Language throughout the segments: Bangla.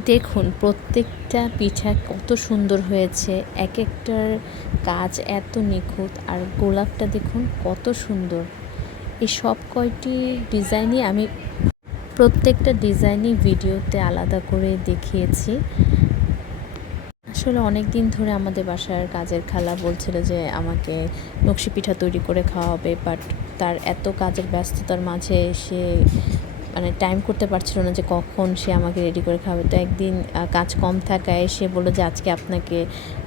দেখুন, প্রত্যেকটা পিঠা কত সুন্দর হয়েছে। এক একটার কাজ এত নিখুঁত আর গোলাপটা দেখুন কত সুন্দর। এই সব কয়টি ডিজাইনই আমি প্রত্যেকটা ডিজাইনই ভিডিওতে আলাদা করে দেখিয়েছি। আসলে অনেক দিন ধরে আমাদের বাসার কাজের খালা বলছিল যে আমাকে নকশি পিঠা তৈরি করে খাওয়াবে বাট তার এত কাজের ব্যস্ততার মাঝে সে মানে টাইম করতে পারছিল না যে কখন সে আমাকে রেডি করে খাবে। তো একদিন কাজ কম থাকায় সে বলল যে আজকে আপনাকে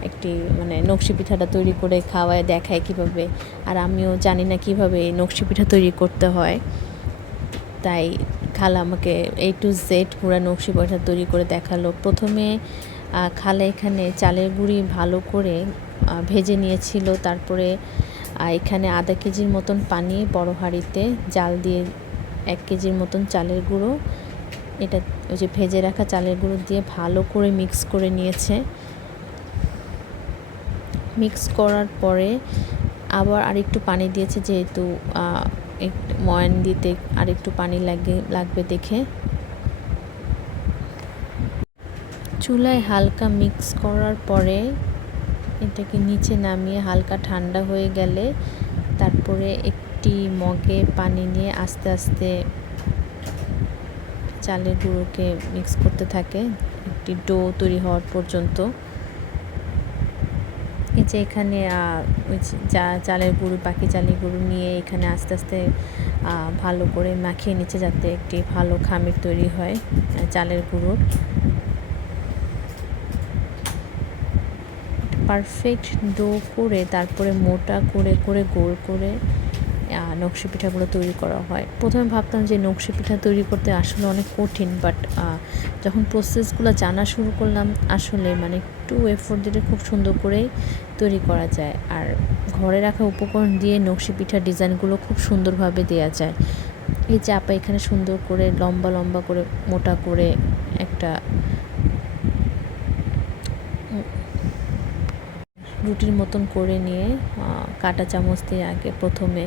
একটি মানে নকশি পিঠাটা তৈরি করে খাওয়ায় দেখায় কীভাবে। আর আমিও জানি না কীভাবে এই নকশি পিঠা তৈরি করতে হয়। তাই খালা আমাকে এ টু জেড পুরো নকশি পিঠা তৈরি করে দেখাল। প্রথমে খালা এখানে চালের গুঁড়ি ভালো করে ভেজে নিয়েছিল। তারপরে এখানে আধা কেজির মতন পানি বড় হাঁড়িতে জাল দিয়ে এক কেজির মতন চালের গুঁড়ো। এটা ওই যে ভেজে রাখা চালের গুঁড়ো দিয়ে ভালো করে মিক্স করে নিয়েছে। মিক্স করার পরে আবার আরেকটু পানি দিয়েছে যেহেতু ময়ান দিতে আরেকটু পানি লাগে, লাগবে দেখে। চুলায় হালকা মিক্স করার পরে এটাকে নিচে নামিয়ে হালকা ঠান্ডা হয়ে গেলে তারপরে একটি মগে পানি নিয়ে আস্তে আস্তে চালের গুঁড়োকে মিক্স করতে থাকে। একটি ডো তৈরি হওয়ার পর্যন্ত। এই যে এখানে ওই যা চালের গুঁড়ো, বাকি চালের গুঁড়ো নিয়ে এখানে আস্তে আস্তে ভালো করে মাখিয়ে নিচ্ছে যাতে একটি ভালো খামির তৈরি হয় চালের গুঁড়োর পারফেক্ট ডো করে তারপরে মোটা করে করে গোল করে নকশি পিঠাগুলো তৈরি করা হয়। প্রথমে ভাবতাম যে নকশি পিঠা তৈরি করতে আসলে অনেক কঠিন বাট যখন প্রসেসগুলো জানা শুরু করলাম, আসলে মানে একটু এফোর্ট দিলে খুব সুন্দর করেই তৈরি করা যায়। আর ঘরে রাখা উপকরণ দিয়ে নকশি পিঠার ডিজাইনগুলো খুব সুন্দরভাবে দেওয়া যায়। এই চাপা এখানে সুন্দর করে লম্বা লম্বা করে, মোটা করে একটা রুটির মতন করে নিয়ে কাটা চামচ দিয়ে আগে প্রথমে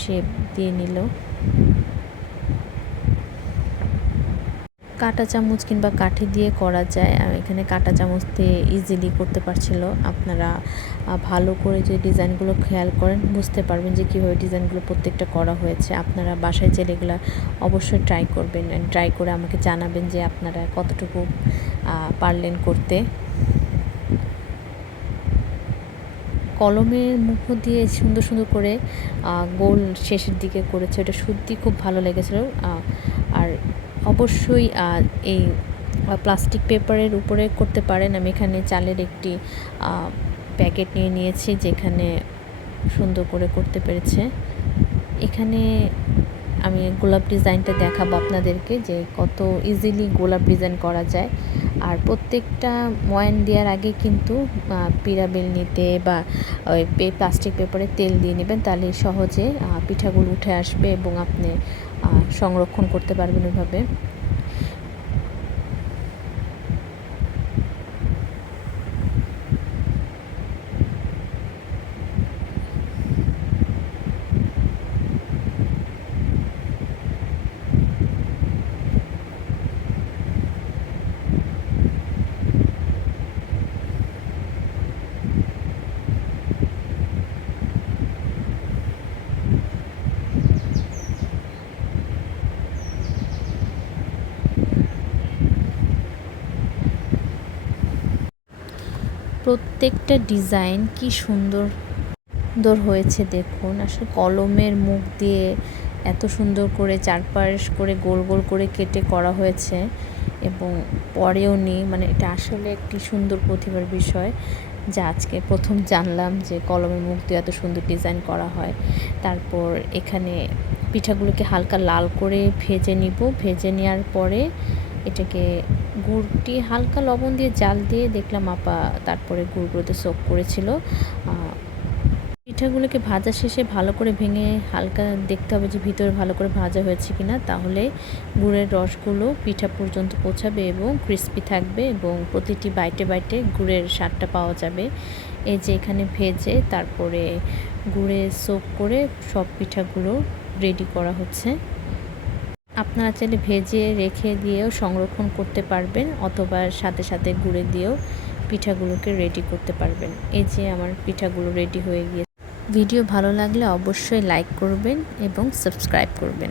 শেপ দিয়ে নিল। কাটা চামচ কিংবা কাঠি দিয়ে করা যায়। এখানে কাটা চামচ দিয়ে ইজিলি করতে পারছিল। আপনারা ভালো করে যে ডিজাইনগুলো খেয়াল করেন, বুঝতে পারবেন যে কীভাবে ডিজাইনগুলো প্রত্যেকটা করা হয়েছে। আপনারা বাসায় যে এগুলো অবশ্যই ট্রাই করবেন। ট্রাই করে আমাকে জানাবেন যে আপনারা কতটুকু পারলেন করতে। কলমের মুখ দিয়ে সুন্দর সুন্দর করে গোল শেষের দিকে করেছে। ওটা সত্যি খুব ভালো লেগেছিলো। আর অবশ্যই এই প্লাস্টিক পেপারের উপরে করতে পারেন। আমি এখানে চালের একটি প্যাকেট নিয়ে নিয়েছি, যেখানে সুন্দর করে করতে পেরেছে। এখানে আমি গোলাপ ডিজাইনটা দেখাবো আপনাদেরকে, যে কত ইজিলি গোলাপ ডিজাইন করা যায়। আর প্রত্যেকটা ময়ান দেওয়ার আগে কিন্তু পিরাবেল নিতে বা ওই প্লাস্টিক পেপারে তেল দিয়ে নেবেন, তাহলে সহজে পিঠাগুলো উঠে আসবে এবং আপনি সংরক্ষণ করতে পারবেন ওইভাবে। প্রত্যেকটা ডিজাইন কি সুন্দর সুন্দর হয়েছে দেখুন। আসলে কলমের মুখ দিয়ে এত সুন্দর করে চারপাশ করে গোল গোল করে কেটে করা হয়েছে এবং পরেও নি মানে এটা আসলে একটি সুন্দর প্রতিভার বিষয় যা আজকে প্রথম জানলাম যে কলমের মুখ দিয়ে এত সুন্দর ডিজাইন করা হয়। তারপর এখানে পিঠাগুলোকে হালকা লাল করে ভেজে নিব। ভেজে নেওয়ার পরে এটাকে গুড়টি হালকা লবণ দিয়ে জাল দিয়ে দেখলাম আপা তারপরে গুড়গুলোতে সোপ করেছিল। পিঠাগুলোকে ভাজা শেষে ভালো করে ভেঙে হালকা দেখতে হবে যে ভিতরে ভালো করে ভাজা হয়েছে কিনা, তাহলে গুড়ের রসগুলো পিঠা পর্যন্ত পৌঁছাবে এবং ক্রিস্পি থাকবে এবং প্রতিটি বাইটে বাইটে গুড়ের স্বাদটা পাওয়া যাবে। এই যে এখানে ভেজে তারপরে গুড়ে সোপ করে সব পিঠাগুলো রেডি করা হচ্ছে। আপনারা চাইলে ভেজে রেখে দিয়েও সংরক্ষণ করতে পারবেন অথবা সাথে সাথে গুঁড়ে দিয়েও পিঠাগুলোকে রেডি করতে পারবেন। এই যে আমার পিঠাগুলো রেডি হয়ে গিয়েছে। ভিডিও ভালো লাগলে অবশ্যই লাইক করবেন এবং সাবস্ক্রাইব করবেন।